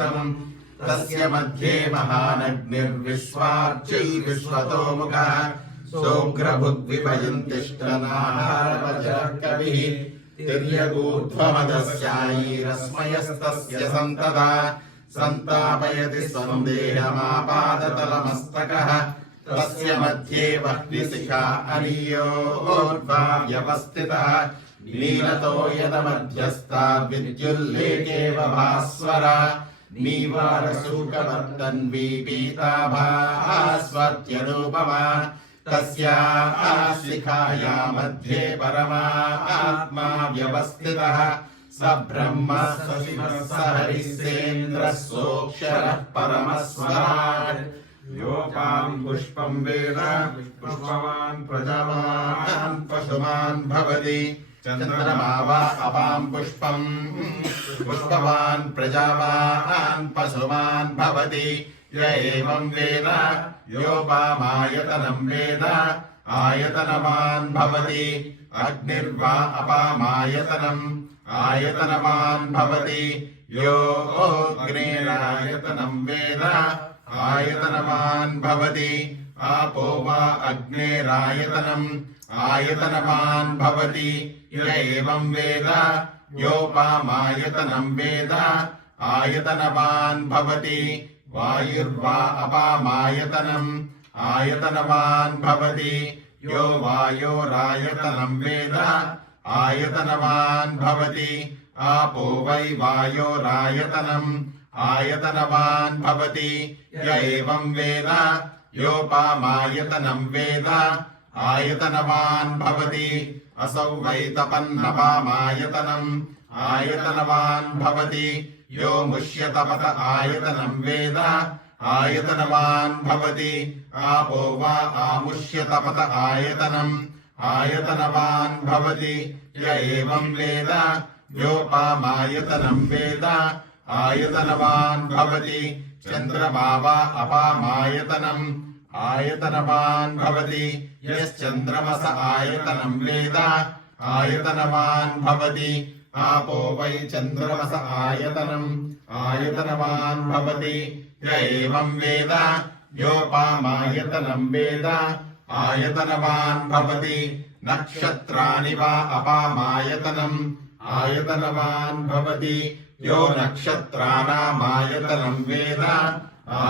तस्य मध्ये महानग्निर्विश्वार्चिर्विश्वतोमुखः सोऽग्रभुग्विभयन्तिष्ठनाहारवज्रकविः तिर्यगूर्ध्वमदस्यायैरस्मयस्तस्य सन्तता सन्तापयति स्वं देहमापादतलमस्तकः तस्य मध्ये वह्निशिखा अनीयोर्ध्वा व्यवस्थितः नीलतो यदमध्यस्ताद्विद्युल्लेखेव भास्वरा नीवारशूकवर्तन्वी पीताभास्वत्यनुपमा तस्याः शिखाया मध्ये परमात्मा व्यवस्थितः स ब्रह्म स शिवः स हरिस्तेन्द्रः सोऽक्षरः परमस्वराट् योपाम् पुष्पम् वेद पुष्पवान् प्रजावान् पशुमान् भवति चन्द्रमा वा अपाम् पुष्पम् पुष्पवान् प्रजावान् पशुमान् भवति य एवं वेद योपामायतनं वेद आयतनवान् भवति अग्निर्वा अपामायतनम् आयतनवान् भवति यो अग्नेरायतनं वेद आयतनवान् भवति आपो वा अग्नेरायतनम् आयतनवान् भवति य एवं वेद योपामायतनं वेद आयतनवान् भवति वायुर्वा अपामायतनम् आयतनवान् भवति यो वायोरायतनं वेद आयतनवान् भवति आपो वै वायोरायतनम् आयतनवान् भवति य एवं वेद योपामायतनं वेद आयतनवान् भवति असौ वै तपन्नपामायतनम् आयतनवान् भवति यो मुष्यतपत आयतनं वेद आयतनवान् भवति आपो वा आमुष्यतपत आयतनम् आयतनवान् भवति य एवं वेद योपामायतनं वेद आयतनवान् भवति चन्द्रमा वा अपामायतनम् आयतनवान् भवति यश्चन्द्रमस आयतनं वेद आयतनवान् भवति आपो वै चन्द्रमस आयतनम् आयतनवान् भवति य एवं वेद योपामायतनं वेद आयतनवान् भवति नक्षत्राणि वा अपामायतनम् आयतनवान् भवति यो नक्षत्राणामायतनं वेद